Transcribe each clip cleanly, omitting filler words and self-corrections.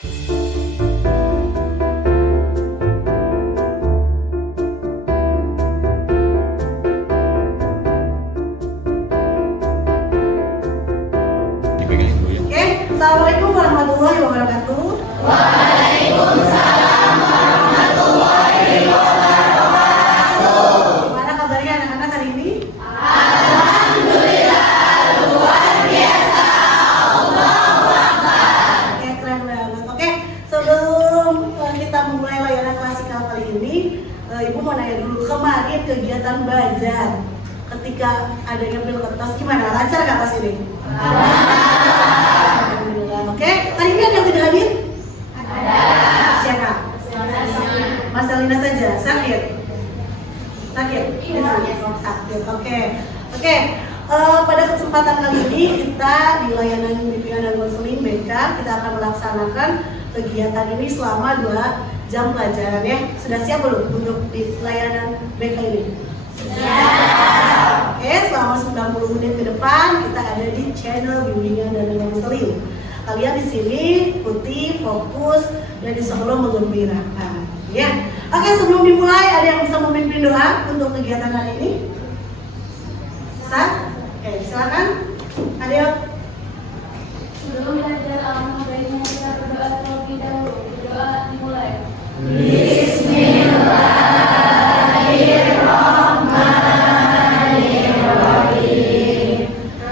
Assalamualaikum warahmatullahi wabarakatuh. Waalaikumsalam warahmatullahi wabarakatuh. Gimana kabarnya anak-anak hari ini? Alhamdulillah luar biasa. Allahu Akbar. Oke, keren banget. Oke, sebelum kita memulai layanan klasikal kali ini, Ibu mau nanya dulu, kemarin kegiatan bazar ketika adanya pil kertas gimana? Lancar nggak pas ini? Oke, hari ini ada yang tidak hadir? Ada. Siapa? Mas Dalina saja, sakit? Sakit? Iya. Sakit, oke. Pada kesempatan kali ini kita di layanan bimbingan dan konseling BK kita akan melaksanakan kegiatan ini selama 2 jam pelajaran ya. Sudah siap belum untuk di layanan BK ini? Siap. Oke, selama 90 menit ke depan kita ada di channel bimbingan dan konseling. Kalian di sini ikuti, fokus, dan insya Allah menggembirakan. Ya, oke, sebelum dimulai ada yang bisa memimpin doa untuk kegiatan hari ini? Bisa? Oke, silakan. Ayo. Sebelum belajar alhamdulillah baiknya kita berdoa terlebih dahulu. Berdoa dimulai. Bismillahirrahmanirrahim.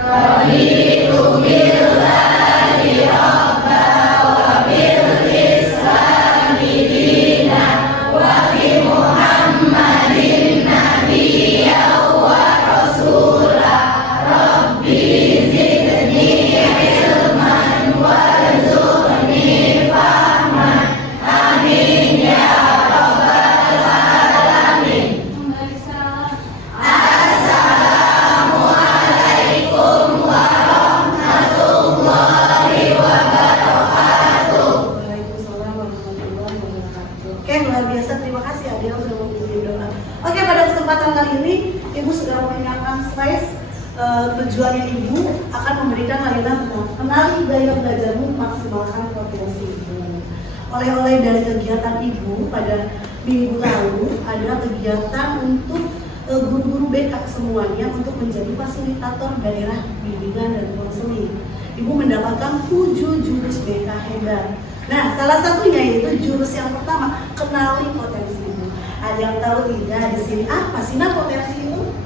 Raditu billahi rabba wa bil islami dinan wa bi Muhammadin nabiyya wa rasula. Rabbi zidni ilman warzuqni fahman. Amin ya rabbal alamin. Kembali salam. Assalamualaikum warahmatullahi wabarakatuh. Waalaikumsalam warahmatullahi wabarakatuh. Oke, luar biasa. Terima kasih Adil sudah memimpin doa. Oke, pada kesempatan kali ini Ibu sudah menyiapkan slide. Tujuannya Ibu akan memberikan layanan tentang kenali gaya belajarmu, maksimalkan potensi Ibu. Oleh-oleh dari kegiatan Ibu pada minggu lalu ada kegiatan untuk guru-guru BK semuanya untuk menjadi fasilitator daerah bimbingan dan konseling. Ibu mendapatkan 7 jurus BK hebat. Nah, salah satunya yaitu jurus yang pertama, kenali potensi Ibu. Ada yang tahu tidak di sini apa sih potensi itu?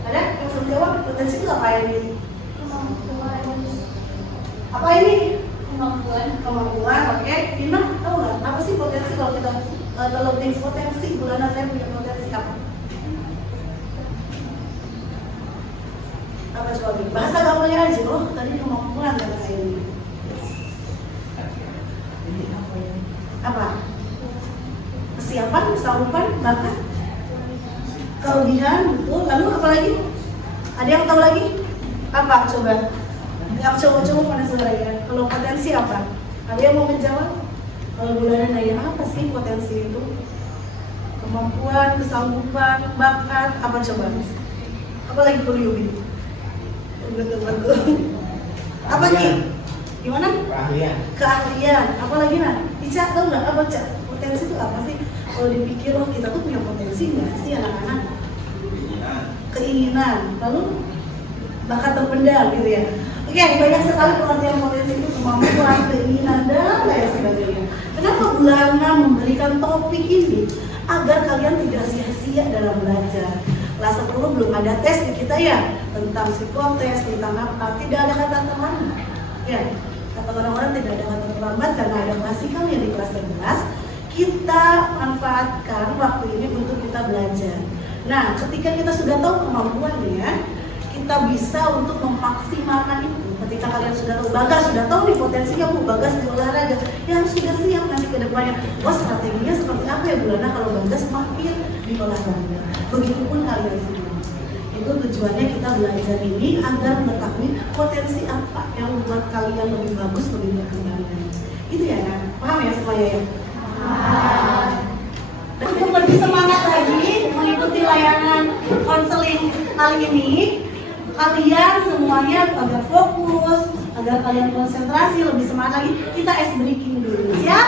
Ada yang bisa menjawab potensi itu apa ini? Kemampuan. Apa ini? Kemampuan. Kemampuan, oke. Bina, tahu nggak apa sih potensi kalau kita lebih potensi bulan saya punya potensi apa? Apa coba Bin? Bahasa gampangnya aja. Oh, tadi kemampuan kata ini. Apa? Kesiapan, kesanggupan, bakat, kelebihan, betul. Lalu apa lagi? Ada yang tahu lagi? Apa? Coba. Yang cowok-cowok pada suaranya. Kalau potensi apa? Ada yang mau menjawab? Kalau bulan nanya apa sih potensi itu? Kemampuan, kesanggupan, bakat, apa coba? Apa lagi perlu Yubi? Betul. Apa nih? Gimana? Keahlian. Apa lagi Nak? Ica tahu nggak apa Cak? Potensi itu apa sih? Kalau dipikir oh kita tuh punya potensi nggak sih anak-anak? Keinginan. Lalu bakat terpendam gitu ya. Oke, banyak sekali pengertian potensi itu, kemampuan, keinginan, dan lain sebagainya. Kenapa Bulana memberikan topik ini? Agar kalian tidak sia-sia dalam belajar. Kelas 10 belum ada tes di kita ya, tentang psikotes, tentang apa, tidak ada kata terlambat. Ya, kata orang-orang tidak ada kata terlambat karena ada klasikal yang di kelas 11. Kita manfaatkan waktu ini untuk kita belajar. Nah, ketika kita sudah tahu kemampuannya, kita bisa untuk memaksimalkan itu. Ketika kalian sudah tahu, Bagas sudah tahu nih potensinya Bu, Bagas di olahraga, yang sudah siap nanti ke depannya. Oh, strateginya seperti apa ya Bulana kalau Bagas makin di olahraga. Begitupun kalian semua. Itu tujuannya kita belajar ini agar mengetahui potensi apa yang membuat kalian lebih bagus, lebih berkembang. Itu ya, kan? Paham ya semuanya ya? Dan untuk lebih semangat lagi mengikuti layanan konseling kali ini, kalian semuanya agar fokus, agar kalian konsentrasi lebih semangat lagi, kita ice breaking dulu. Siap?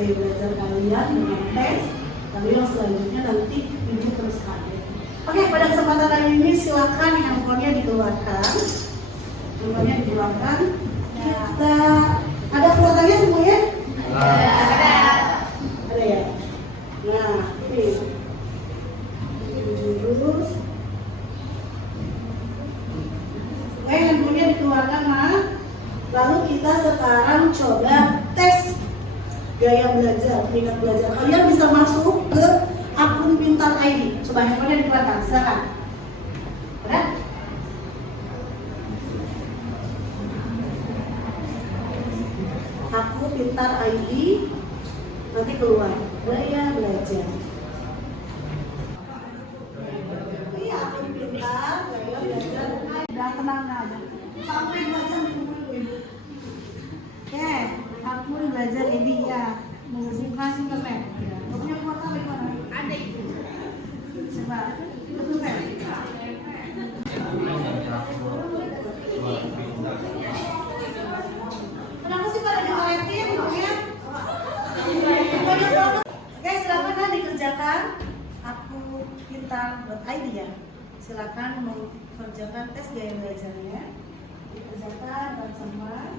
gaya belajar kalian dengan tes. Lalu yang selanjutnya nanti Ibu teruskan. Oke, pada kesempatan kali ini silakan handphonenya dikeluarkan. Handphonenya dikeluarkan. Kita ada kuotanya semuanya? Ada ya? Nah, ini jurus. Oke, handphonenya dikeluarkan, Mak. Lalu kita sekarang coba tes gaya belajar, peringkat belajar. Kalian bisa masuk ke akun Pintar ID. Coba handphonenya dikeluarkan, silakan. Udah? Aku Pintar ID, nanti keluar gaya belajar. Iya, akun Pintar gaya belajar. Udah tenang aja. Sampai 2 jam ditungguin Ibu. Oke, akun belajar ini ya. Menggunakan internet. Punya kuota bagaimana? Ada itu. Coba, internet. Kenapa sih pada dioretin ya? Oke, silakan kan dikerjakan. Aku pintar.id ya. Silakan mengerjakan tes gaya belajarnya. Dikerjakan bersama.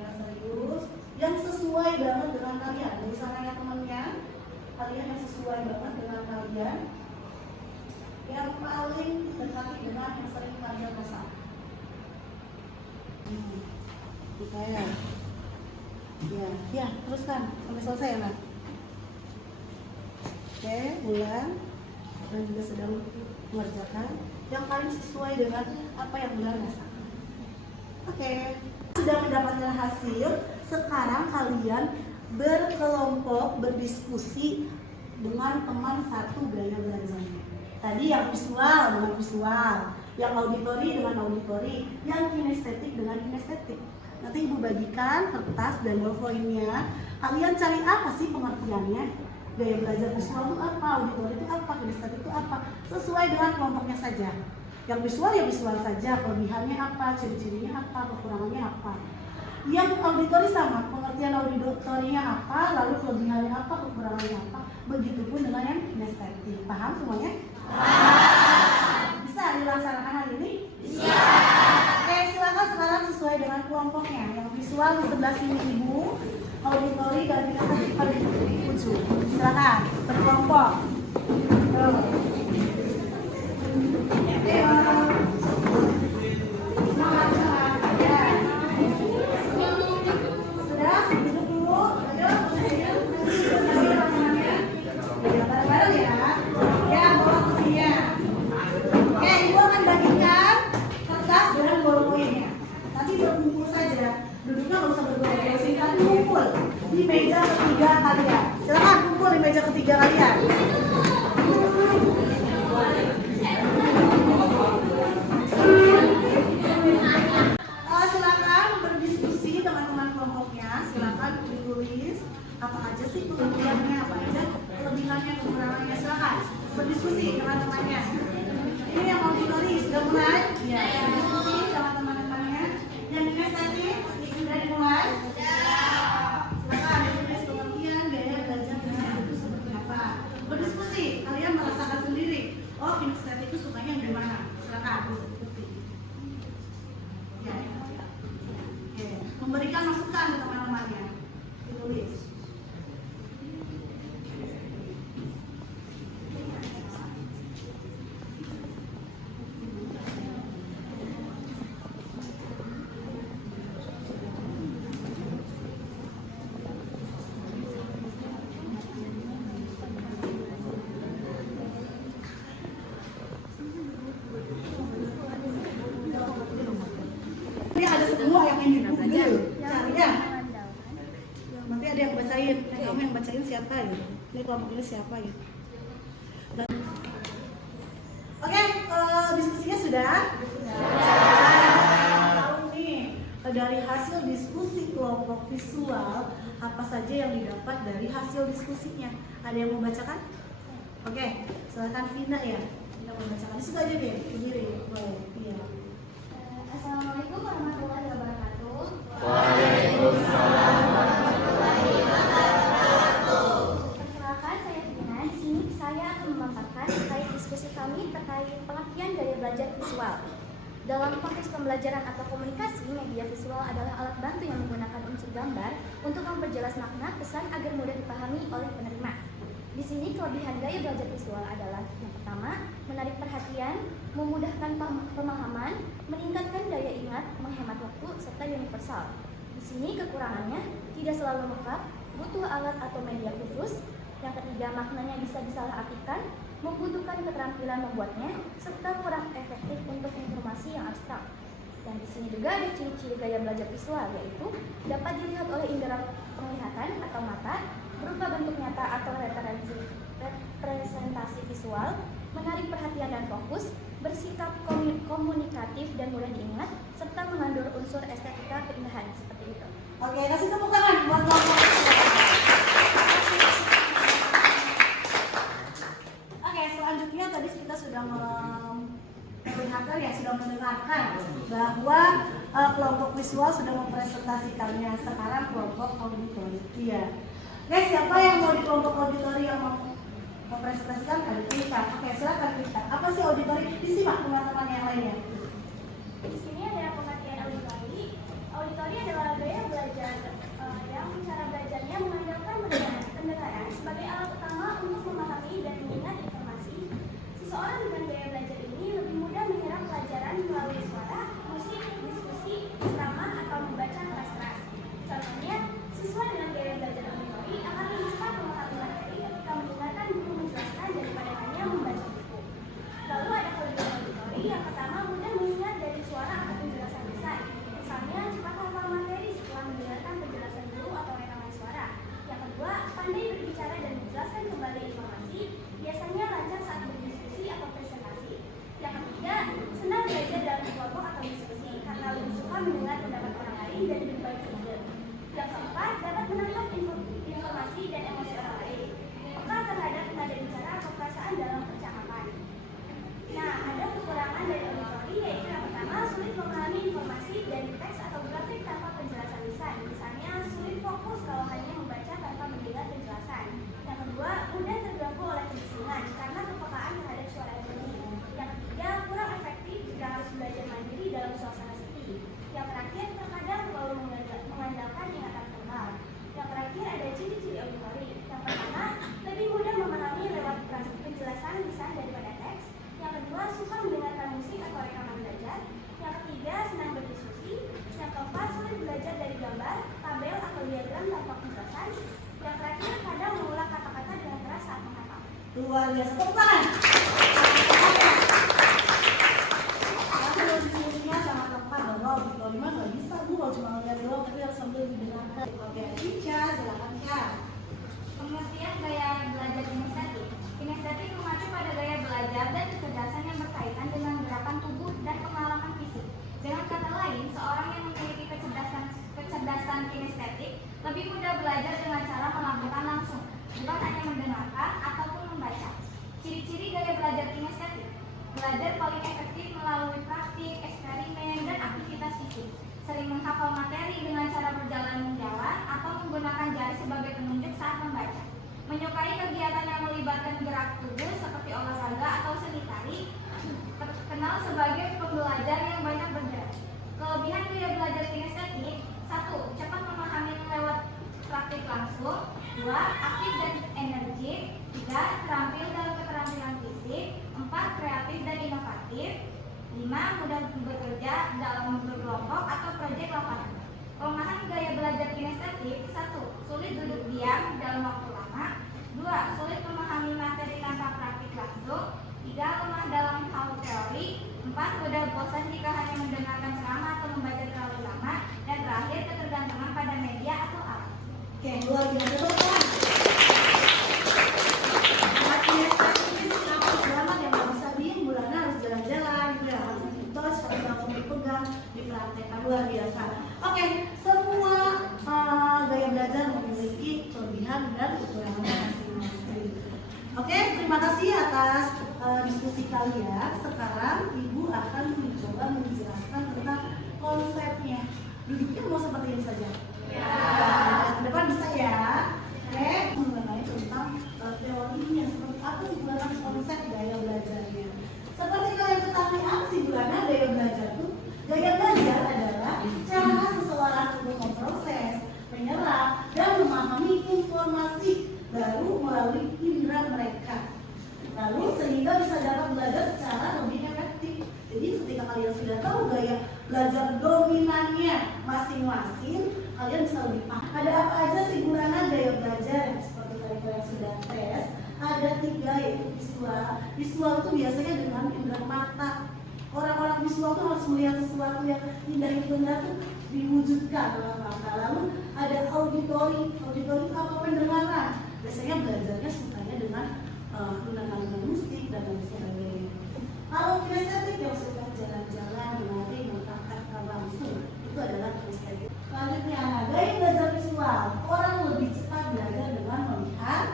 Serius, yang sesuai banget dengan kalian. Misalnya temannya, kalian yang sesuai banget dengan kalian, yang paling dekati dengan yang sering kalian masak. Kita ya, teruskan sampai selesai ya, Nak. Oke, Bulan dan juga sedang mengerjakan yang paling sesuai dengan apa yang Bulan masak. Oke. Sudah mendapatkan hasil, sekarang kalian berkelompok berdiskusi dengan teman satu gaya belajarnya. Tadi yang visual dengan visual, yang auditori dengan auditori, yang kinestetik dengan kinestetik. Nanti Ibu bagikan kertas dan ballpoint-nya. Kalian cari apa sih pengertiannya? Gaya belajar visual itu apa, auditori itu apa, kinestetik itu apa? Sesuai dengan kelompoknya saja. Yang visual ya visual saja, kelebihannya apa, ciri-cirinya apa, kekurangannya apa. Yang auditori sama, pengertian auditorinya apa, lalu kelebihannya apa, kekurangannya apa. Begitupun dengan yang kinestetik. Paham semuanya? Bisa dilaksanakan hari ini? Bisa. Oke, silakan sekarang sesuai dengan kelompoknya. Yang visual di sebelah sini Ibu, auditori dan kinestetik pada ujung. Silakan berkelompok. Di meja ketiga kalian. Silakan kumpul di meja ketiga kalian. Silakan berdiskusi dengan teman kelompoknya. Silakan ditulis apa aja sih kelebihannya, apa aja kelebihannya, kekurangannya. Silakan berdiskusi dengan temannya. Ini yang mau ditulis sudah mulai? Iya. Berdiskusi dengan teman-temannya. Yang kinestetik sudah dimulai? Berdiskusi, kalian merasakan sendiri. Oh, kinestetik itu sukanya yang gimana? Silakan berdiskusi. Ya. Oke. Memberikan masukan ke teman-temannya. Ditulis. Ini ada semua yang ini Google. Ya. Nanti ada yang bacain. Kamu yang bacain siapa ya? Ini kelompok ini siapa ya? Oke, diskusinya sudah? Tahu nih dari hasil diskusi kelompok visual apa saja yang didapat dari hasil diskusinya? Ada yang mau bacakan? Oke, silakan Vina ya. Vina mau bacakan. Di situ aja deh, berdiri. Boleh. Iya. Assalamualaikum warahmatullahi wabarakatuh. Dalam konteks pembelajaran atau komunikasi, media visual adalah alat bantu yang menggunakan unsur gambar untuk memperjelas makna pesan agar mudah dipahami oleh penerima. Di sini kelebihan gaya belajar visual adalah yang pertama, menarik perhatian, memudahkan pemahaman, meningkatkan daya ingat, menghemat waktu, serta universal. Di sini kekurangannya tidak selalu lengkap, butuh alat atau media khusus. Yang ketiga, maknanya bisa disalahartikan, membutuhkan keterampilan membuatnya, serta kurang efektif untuk informasi yang abstrak. Dan di sini juga ada ciri-ciri gaya belajar visual, yaitu dapat dilihat oleh indera penglihatan atau mata, berupa bentuk nyata atau representasi visual, menarik perhatian dan fokus, bersikap komunikatif dan mudah diingat, serta mengandung unsur estetika keindahan, seperti itu. Oke, kasih tepuk tangan buat kelompok. Oke, selanjutnya tadi kita sudah memperlihatkan ya, sudah mendengarkan bahwa kelompok visual sudah mempresentasikannya. Sekarang kelompok auditori. Iya. Guys, siapa yang mau di kelompok auditori yang mau mempresentasikan? Ada kita. Oke, silakan kita. Apa sih auditori? Disimak teman-teman yang lainnya. Di sini ada pengertian auditori. Auditori adalah gaya belajar yang cara belajarnya mengandalkan pendengaran sebagai alat utama untuk memahami dan mengingat informasi. Seseorang dengan gaya belajar ini lebih mudah menyerap pelajaran melalui suara, musik, diskusi, drama, atau membaca keras-keras. Contohnya, siswa dengan gaya belajar auditori akan lebih cepat memahami materi ketika mendengarkan guru menjelaskan daripada hanya membaca buku. Lalu ada kelebihan auditori. Yang pertama, mudah mengingat dari suara atau penjelasan lisan. Misalnya, cepat hafal materi setelah mendengarkan penjelasan guru atau rekaman suara. Yang kedua, pandai berbicara dan menjelaskan kembali informasi, biasanya lancar saat berdiskusi atau presentasi. Yang ketiga, senang belajar dalam kelompok atau diskusi karena lebih suka mendengar pendapat orang lain dan berbagi ide. Yang keempat, dapat menangkap informasi dan emosi orang lain, peka terhadap nada bicara atau perasaan dalam percakapan. Nah, ada kekurangan dari auditori, yaitu yang pertama, sulit memahami informasi dari teks atau grafik tanpa penjelasan lisan. Misalnya, sulit fokus kalau hanya membaca tanpa mendengar penjelasan. Yang kedua, mudah terganggu oleh kebisingan karena kepekaan terhadap suara bunyi. Yang ketiga, kurang efektif jika harus belajar mandiri dalam suasana sepi. Yang terakhir, terkadang terlalu mengandalkan ingatan verbal. Yang terakhir, ada ciri-ciri auditori. Yang pertama, lebih mudah memahami lewat penjelasan lisan daripada teks. Yang kedua, suka mendengarkan musik atau rekaman belajar. Yang ketiga, senang berdiskusi. Yang keempat, sulit belajar dari gambar, tabel, atau diagram tanpa penjelasan. Yang terakhir, kadang mengulang kata-kata dengan keras saat menghafal. Luar biasa, tepuk tangan. Aku udah diskusinya sama tempat bahwa auditori mah nggak bisa, Bu, kalau cuma ngeliat doang, tapi harus sambil didengarkan. Oke, Ica, silakan Ica. Pengertian gaya belajar kinestetik. Kinestetik mengacu pada gaya belajar dan kecerdasan yang berkaitan dengan gerakan tubuh dan pengalaman fisik. Dengan kata lain, seorang yang memiliki kecerdasan kinestetik lebih mudah belajar dengan cara melakukan langsung, bukan hanya mendengarkan ataupun membaca. Ciri-ciri gaya belajar kinestetik: belajar paling efektif melalui praktik, eksperimen, dan aktivitas fisik. Sering menghafal materi dengan cara berjalan menjalan atau menggunakan jari sebagai penunjuk saat membaca. Menyukai kegiatan yang melibatkan gerak tubuh seperti olahraga atau seni tari. Terkenal sebagai pembelajar yang banyak bergerak. Kelebihan gaya belajar kinestetik: 1. Cepat memahami lewat praktik langsung. 2. Aktif dan energik. 3. Terampil dalam keterampilan fisik. 4. Kreatif dan inovatif. 5. Mudah bekerja dalam berkelompok atau proyek lapangan. Kelemahan gaya belajar kinestetik: 1. Sulit duduk diam dalam waktu lama. 2. Sulit memahami materi tanpa praktik langsung. 3. Lemah dalam hal teori. 4. Mudah bosan jika hanya mendengarkan ceramah atau membaca terlalu lama. Dan terakhir, ketergantungan pada media atau alat. Oke, luar biasa, tepuk tangan. Kinestetik ini apa banget yang nggak bisa diem, bulannya harus jalan-jalan, gitu ya, harus ditos, harus langsung dipegang, dipraktekkan, luar biasa. Oke, semua gaya belajar memiliki kelebihan dan kekurangannya masing-masing. Oke, terima kasih atas diskusi kalian. Sekarang Ibu akan mencoba menjelaskan tentang konsepnya. Duduknya mau seperti ini saja. Ya. Ke depan bisa ya. Oke, mengenai tentang teorinya, seperti apa sih gaya konsep gaya belajarnya. Seperti kalian ketahui, apa sih gaya belajar itu? hasil, kalian bisa lebih paham. Ada apa aja sih Bulana gaya belajar yang seperti tadi kalian sudah tes? Ada 3, yaitu visual. Visual itu biasanya dengan indera mata. Orang-orang visual itu harus melihat sesuatu yang indah tuh diwujudkan dalam mata. Lalu ada auditori. Auditori itu apa? Pendengaran. Biasanya belajarnya sukanya dengan alunan musik dan lain sebagainya. Kalau kinestetik yang suka jalan-jalan, menari, mengangkat langsung, itu adalah kinestetik. Selanjutnya, gaya belajar visual. Orang lebih cepat belajar dengan melihat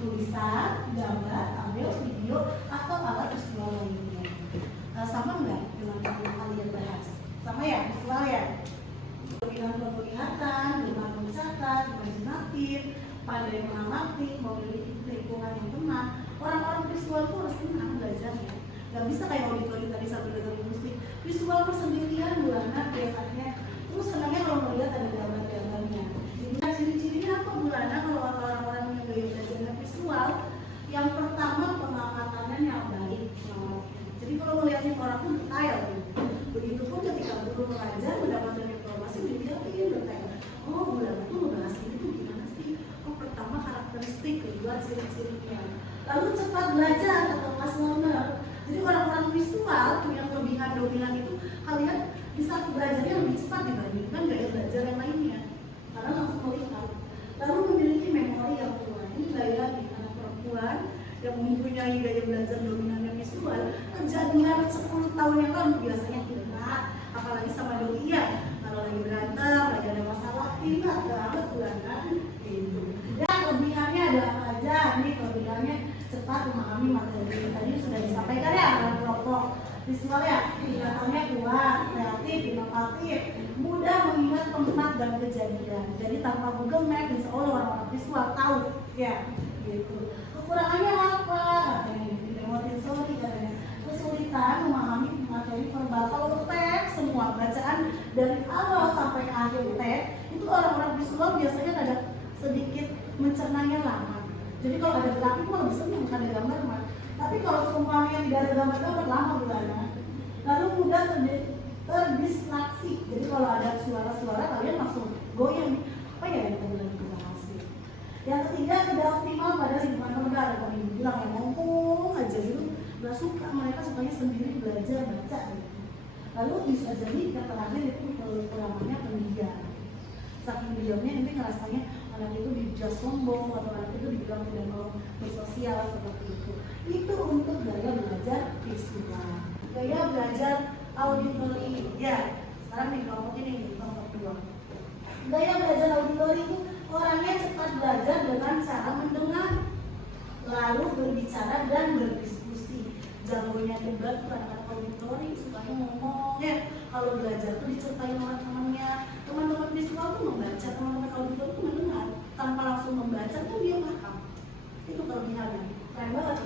tulisan, gambar, audio, video, atau alat visual lainnya. Sama nggak dengan yang kalian bahas? Sama ya, visual ya? Dengan penglihatan, dengan mencatat, imajinatif, pandai mengamati, memiliki lingkungan yang tenang. Orang-orang visual itu harus tenang belajarnya. Gak bisa kayak auditori tadi sambil dengerin musik. Visual tuh sendirian, Bulana biasanya. Terus senangnya kalau melihat ada gambar-gambarnya. Jadi ciri-cirinya apa Bulana kalau orang-orang yang gaya belajarnya visual? Yang pertama, pengamatannya yang baik. Jadi kalau melihatnya orang tuh detail. Begitupun ketika guru mengajar mendapatkan informasi, dia detail. Oh, Bulana tuh ngebahas ini tuh gimana sih? Oh, pertama karakteristik, kedua ciri-cirinya. Lalu cepat belajar atau fast learner. Jadi orang-orang visual punya kelebihan dominan itu, kalian bisa belajarnya lebih cepat dibandingkan gaya belajar yang lainnya. Karena langsung melihat. Lalu memiliki memori yang kuat. Ini gaya di anak perempuan yang mempunyai gaya belajar dominannya visual. Kejadian 10 tahun yang lalu biasanya ingat, apalagi sama doi ya. Kalau lagi berantem, lagi ada masalah, ingat banget Bulana gitu. Dan kelebihannya ada apa aja? Nih kelebihannya cepat memahami materi. Tadi sudah disampaikan ya dalam kelompok visual ya. Ingatannya kuat, kreatif, inovatif, mudah mengingat tempat dan kejadian. Jadi tanpa Google Map, insya Allah orang-orang visual tahu ya gitu. Kekurangannya apa? Katanya di Montessori katanya kesulitan memahami materi verbal. Kalau teks semua bacaan dari awal sampai akhir teks itu orang-orang visual biasanya ada sedikit mencernanya lama. Jadi kalau ada grafik malah bisa yang ada gambar mah. Tapi kalau seumpamanya tidak ada gambar lama Bulana. Lalu mudah terdistraksi. Jadi kalau ada suara-suara kalian langsung goyang. Apa ya yang tadi lagi bahas? Yang ketiga, tidak optimal pada lingkungan keluarga. Ada yang bilang yang ngomong aja gitu, nggak suka, mereka sukanya sendiri belajar baca gitu. Lalu bisa jadi yang terakhir itu kekurangannya pendiam. Saking diamnya nanti ngerasanya anak itu dijudge sombong atau anak itu dibilang tidak mau bersosial seperti itu. Itu untuk gaya belajar visual. Gaya belajar auditori. Ya, sekarang nih kelompok ini kelompok 2. Gaya belajar auditori itu orangnya cepat belajar dengan cara mendengar, lalu berbicara dan berdiskusi. Jagonya debat bukan anak auditori, sukanya ngomong ya. Kalau belajar tuh diceritain sama temannya. Teman-teman visual tuh membaca, teman-teman auditori tuh mendengar. Tanpa langsung membaca tuh dia paham. Itu kelebihannya. Keren banget.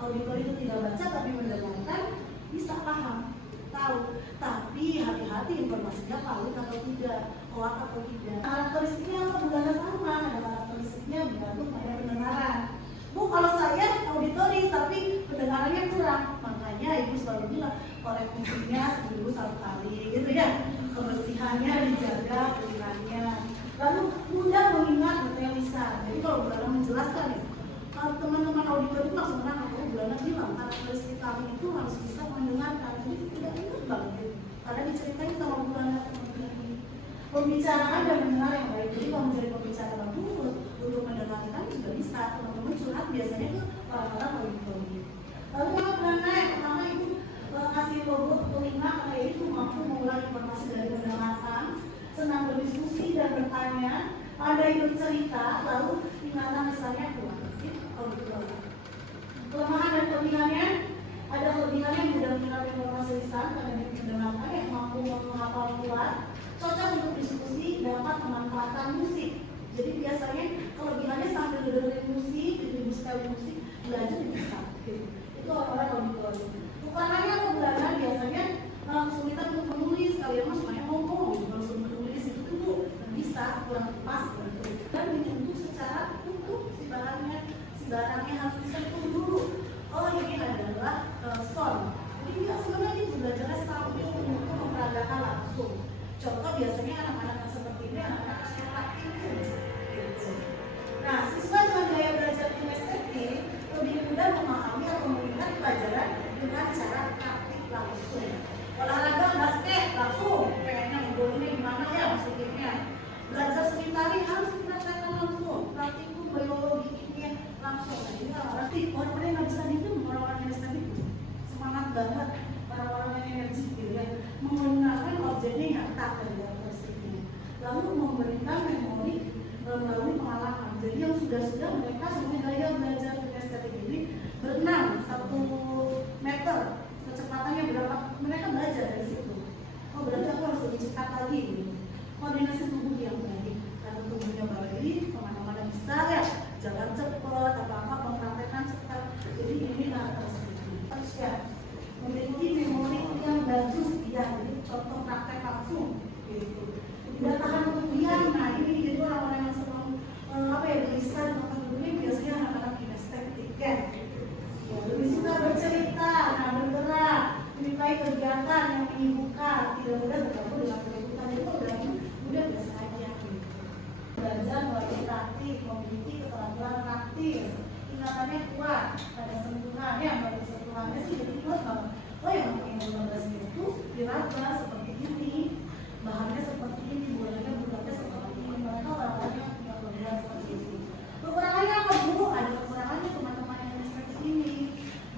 Auditori itu tidak baca tapi mendengarkan, bisa paham, tahu. Tapi hati-hati informasinya valid atau tidak, hoak atau tidak. Karakteristiknya apa? Bukan sama. Ada karakteristiknya bergantung pada pendengaran. Bu, kalau saya auditori tapi pendengarannya kurang, makanya ibu selalu bilang koreksinya seminggu 1 kali, gitu ya. Kebersihannya dijaga, pilihannya. Lalu mudah mengingat detail lisan. Jadi kalau Bulana menjelaskan nih, teman-teman auditori itu langsung kenal. Kalau Bulana bilang karakteristik kami itu harus bisa mendengarkan. Jadi tidak ingat banget, karena diceritain sama Bulana seperti ini. Pembicaraan dan mendengar yang baik. Jadi kalau menjadi pembicara bagus untuk mendengarkan juga bisa. Teman-teman curhat biasanya ke orang-orang auditori. Lalu kalau Bulana yang pertama itu kasih logo telinga karena itu mampu mengulang informasi dari mendengarkan, senang berdiskusi dan bertanya, pandai bercerita, lalu ingatan misalnya kuat. Itu auditori. Kelemahan dan kelebihannya, ada kelebihannya mudah mengenal informasi lisan karena mendengarkan yang mampu menghafal kuat, cocok untuk diskusi, dapat memanfaatkan musik. Jadi biasanya kelebihannya sambil dengerin musik, ribu sekali musik, belajar bisa. Itu orang-orang auditori. Kekurangannya apa Bulana? Biasanya kesulitan untuk menulis, kalian mah semuanya ngomong gitu. Kalau suruh menulis itu tuh bisa kurang pas gitu. Dan dibentuk secara utuh si barangnya harus disentuh dulu. Oh ini adalah sound. Jadi dia sebenarnya itu belajarnya sambil untuk memperagakan langsung. Contoh biasanya anak-anak yang seperti ini anak-anak usia praktikum gitu. Nah, siswa dengan gaya belajar kinestetik lebih mudah memahami atau mengingat pelajaran dengan cara praktik langsung. Olahraga basket langsung, pengennya ngegolnya gimana ya maksudnya. Belajar seni tari harus dipraktekkan langsung, praktikum biologi kimia langsung. Nah, ini orang-orang orang-orang yang nggak bisa gitu, orang-orang kinestetik semangat banget, orang-orang yang energi gitu ya, menggunakan objeknya nyata dari dalam prinsipnya, lalu memberikan memori melalui pengalaman. Jadi yang sudah mereka sebenarnya gaya belajar kinestetik ini berenang 1 meter, kecepatannya berapa, mereka belajar dari situ. Oh berarti aku harus lebih cepat lagi gitu. Koordinasi tubuh yang baik, karena tubuhnya baik, kemana-mana bisa ya, jalan cepat, apa-apa mempraktekkan cepat. Jadi ini harus ya memiliki memori yang bagus ya, jadi contoh praktek langsung gitu. Tidak tahan kemudian, nah ini jadi orang-orang yang senang gelisah di tempat duduk ini biasanya anak-anak kinestetik kan ya, lebih suka bercerita, nah bergerak, menyukai kegiatan yang menyibukkan, tidak mudah bergabung dengan keributan. Itu udah biasa aja gitu. Belajar melalui praktik, memiliki keterampilan praktis, ingatannya kuat, pada sentuhan ya, melalui sentuhannya sih jadi kuat banget. Oh yang pakai 15 menit itu diraba seperti ini, bahannya seperti ini, bulatnya seperti ini. Mereka orang-orang yang punya kelebihan seperti ini. Kekurangannya apa Bu? Ada kekurangannya teman-teman yang seperti ini.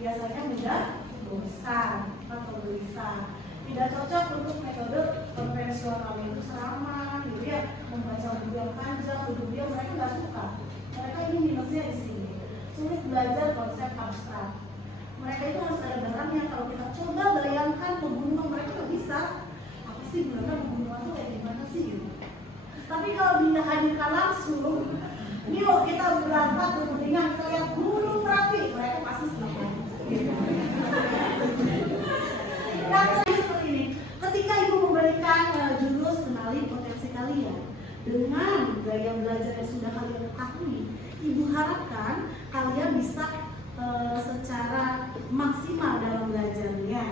Biasanya mudah bosan atau gelisah. Tidak cocok untuk metode konvensional itu seramah, gitu ya, membaca buku yang panjang, buku dia mereka nggak suka. Mereka ini minusnya di sini. Sulit belajar konsep abstrak. Mereka itu harus ada barangnya. Kalau kita coba bayangkan pembunuhan, mereka nggak bisa. Apa sih sebenarnya pembunuhan itu kayak gimana sih? Gitu. Tapi kalau dia hadirkan langsung, ini yuk kita berangkat kemudian kita lihat gunung Merapi, mereka pasti senang. Yang seperti ini, ketika ibu memberikan jurus kenali potensi kalian dengan gaya belajar yang sudah kalian ketahui, ibu harapkan kalian bisa secara maksimal dalam belajarnya.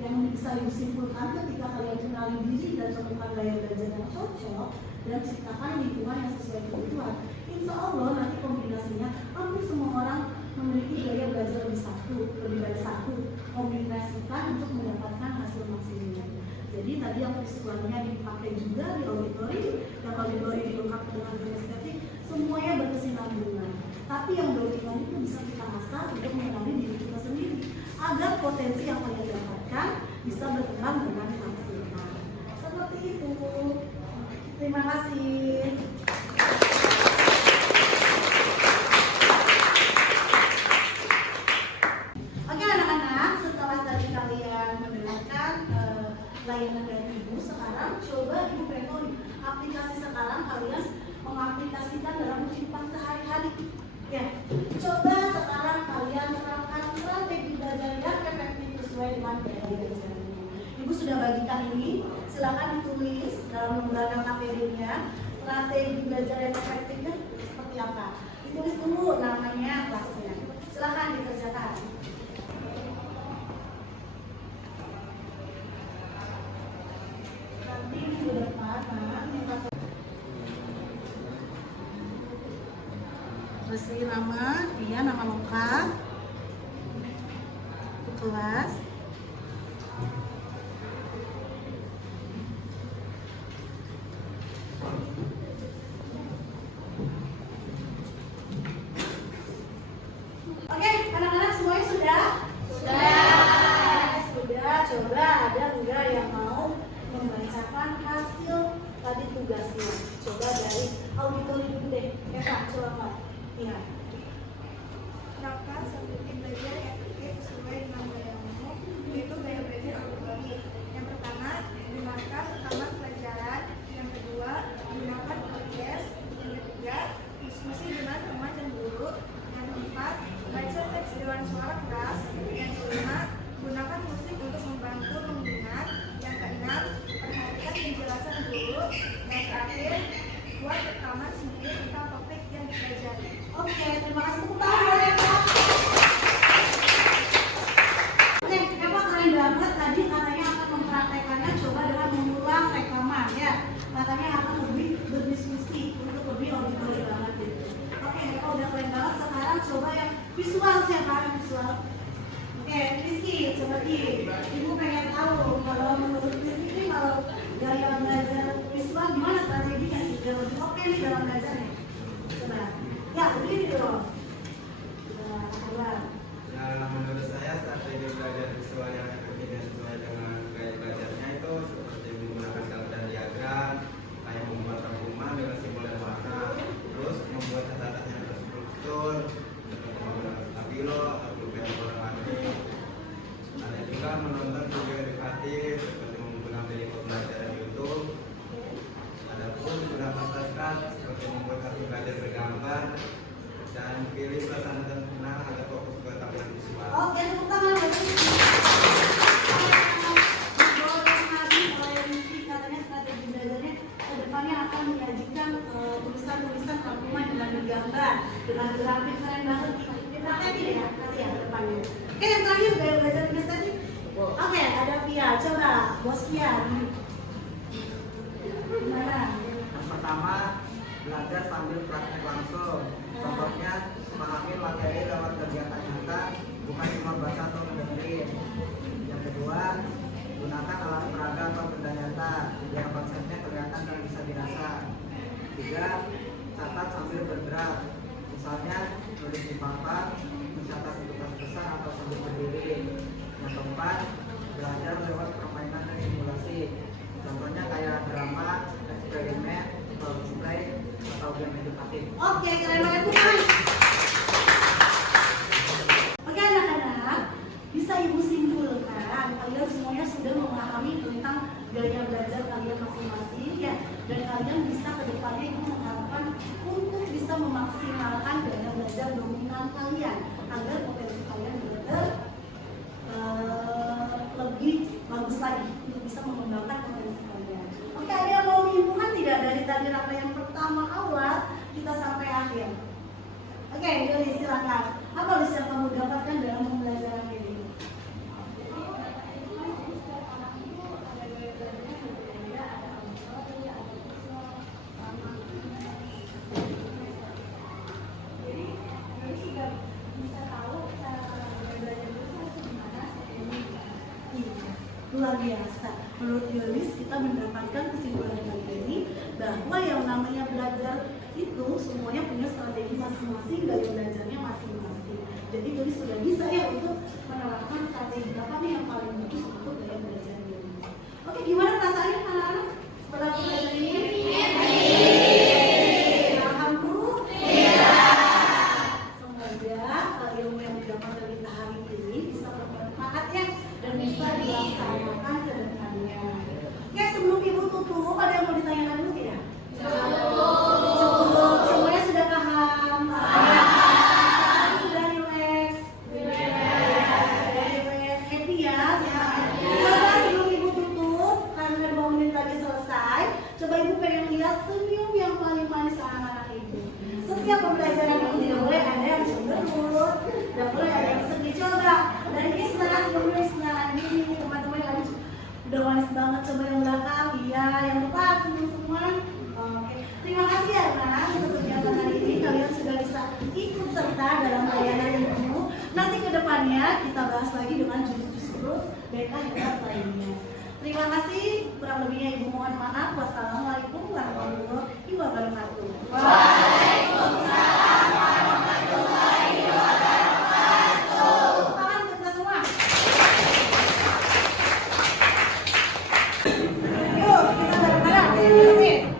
Yang bisa ibu simpulkan ketika kalian kenali diri dan temukan gaya belajar yang cocok dan ciptakan lingkungan yang sesuai kebutuhan, insya Allah nanti kombinasinya hampir semua orang memiliki gaya belajar lebih dari satu, kombinasikan untuk mendapatkan hasil maksimal. Jadi tadi yang visualnya dipakai juga di auditori, yang auditori dilengkapi dengan kinestetik, semuanya berkesinambungan. Tapi yang beriman itu bisa kita asah untuk mengenali diri kita sendiri agar potensi yang kalian dapatkan bisa berkembang dengan maksimal. Seperti itu. Terima kasih. Oke anak-anak, setelah tadi kalian mendengarkan layanan dari ibu, sekarang coba ibu pengen aplikasi sekarang kalian mengaplikasikan dalam kehidupan sehari-hari. Ya, coba sekarang kalian terapkan strategi belajar yang efektif sesuai dengan gaya belajarnya. Ibu sudah bagikan ini, silakan ditulis dalam lembaga KPD-nya strategi belajar yang efektifnya seperti apa. Ditulis dulu namanya, kelasnya. Silakan dikerjakan. Nanti minggu depan, Resi Rama, dia nama lengkap, kelas. Oke, anak-anak semuanya sudah? Sudah. Coba ada enggak yang mau membacakan hasil tadi tugasnya? Coba dari auditori dulu deh. Ya Pak, coba. Iya. Terapkan strategi belajar yang efektif sesuai dengan gayamu, yaitu gaya belajar auditori. Yang pertama, gunakan rekaman pelajaran. Yang kedua, gunakan podcast. Yang ketiga, diskusi dengan teman dan guru. Yang keempat, baca teks dewan suara keras. Yang kelima, gunakan musik untuk membantu mengingat. Yang keenam, perhatikan penjelasan guru. Yang terakhir, buat rekaman sendiri tentang topik yang dipelajari. Oke, terima kasih. Tepuk tangan buat Eva. Oke, Eva keren banget. Tadi katanya akan mempraktekannya coba dengan mengulang rekaman ya. oke nih dalam belajarnya? Coba. Ya, begini dulu. Nah, menurut saya strategi belajar visual yang efektif dan sesuai dengan gaya belajarnya itu seperti menggunakan gambar dan diagram, kayak membuat rangkuman dengan simbol dan warna, terus membuat catatan yang terstruktur, seperti menggunakan stabilo atau pulpen warna-warni. Ada juga menonton video edukatif seperti menggunakan video pembelajaran YouTube. Adapun gunakan flashcard seperti membuat kartu belajar bergambar dan pilih suasana tenang agar fokus ke tampilan visual. Oke, tepuk tangan berarti. Katanya strategi belajarnya ke depannya akan menyajikan tulisan-tulisan rangkuman dengan bergambar, dengan grafik keren banget. Kita lihat ya, nanti ya ke depannya. Oke, yang terakhir gaya belajar Miss tadi. Oke, ada Pia. Coba, Bos Pia. Gimana? Yang pertama, belajar sambil praktek langsung. Contohnya, memahami materi lewat kegiatan nyata, bukan cuma baca atau mendengarin. Yang kedua, gunakan alat peraga atau benda nyata, biar konsepnya kelihatan dan bisa dirasa. Tiga, catat sambil bergerak. Misalnya, tulis di papan, mencatat di kertas besar atau sambil berdiri. Yang keempat, belajar lewat permainan dan simulasi. Contohnya kayak drama, eksperimen, display, atau game edukatif. Oke, keren banget bukan? Oke anak-anak, bisa ibu simpulkan kalian semuanya sudah memahami tentang gaya belajar kalian masing-masing ya, dan kalian bisa ke depannya ibu mengharapkan untuk bisa memaksimalkan gaya belajar dominan kalian agar potensi kalian benar lebih bagus lagi untuk bisa mengembangkan potensi kalian. Oke, ada yang mau menyimpulkan tidak dari tadi rangkaian pertama awal kita sampai akhir? Oke, Yuli silakan. Apa bisa kamu dapatkan dalam pembelajaran ini? Luar biasa. Menurut Yolis kita mendapatkan kesimpulan kali ini bahwa yang namanya belajar itu semuanya punya strategi masing-masing, gaya belajarnya masing-masing. Jadi Yolis sudah bisa ya untuk menerapkan strategi apa nih yang paling bagus untuk gaya belajar Yolis. Oke, gimana perasaannya anak-anak setelah belajar ini? Alhamdulillah. Semoga ilmu yang didapat dari hari ini bisa bermanfaat ya dan bisa dilaksanakan ke depannya. Oke, sebelum ibu tutup, ada yang mau ditanyakan dulu tidak? Cukup. Semuanya sudah paham? Sudah relax? Sudah relax. Happy ya? Coba sebelum ibu tutup, karena 2 menit lagi selesai, coba ibu pengen lihat senyum yang paling manis anak-anak ibu. Setiap pembelajaran ibu tidak boleh ada yang cemberut, tidak boleh ada yang sedih. Coba dari Isna, sebelum Isna, ini teman-teman yang udah manis banget. Coba yang belakang, iya, yang depan, senyum semua. Oke, terima kasih ya Nak untuk kegiatan hari ini. Kalian sudah bisa ikut serta dalam layanan ibu. Nanti ke depannya kita bahas lagi dengan jurus-jurus BK yang lainnya. Terima kasih, kurang lebihnya ibu mohon maaf. Wassalamualaikum warahmatullahi wabarakatuh. Waalaikumsalam warahmatullahi wabarakatuh. Tangan kita semua. Yuk, kita bareng-bareng.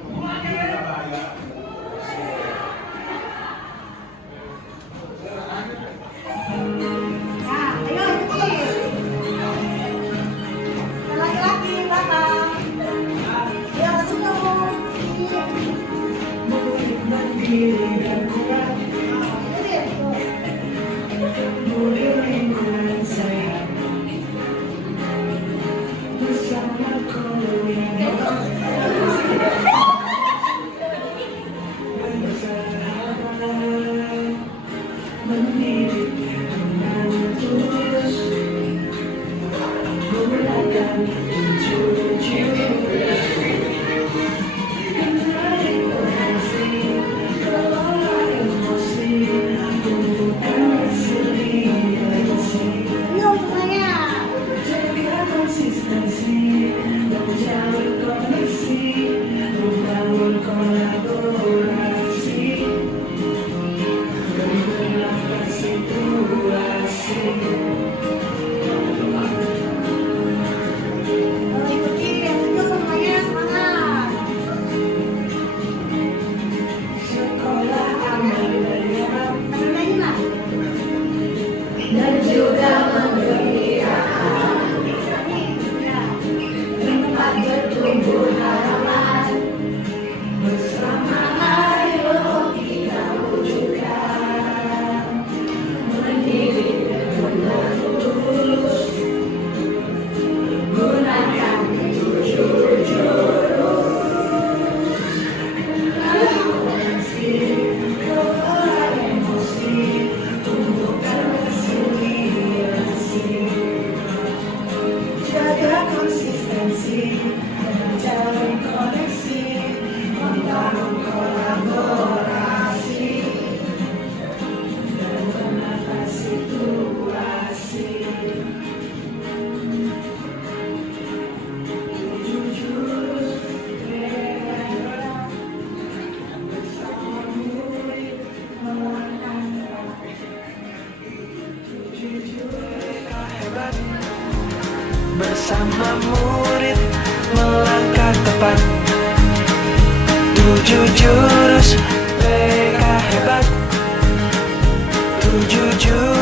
Nah, ayo ikuti. Laki-laki belakang. bersama murid melangkah tepat. 7 jurus mereka hebat, 7 jurus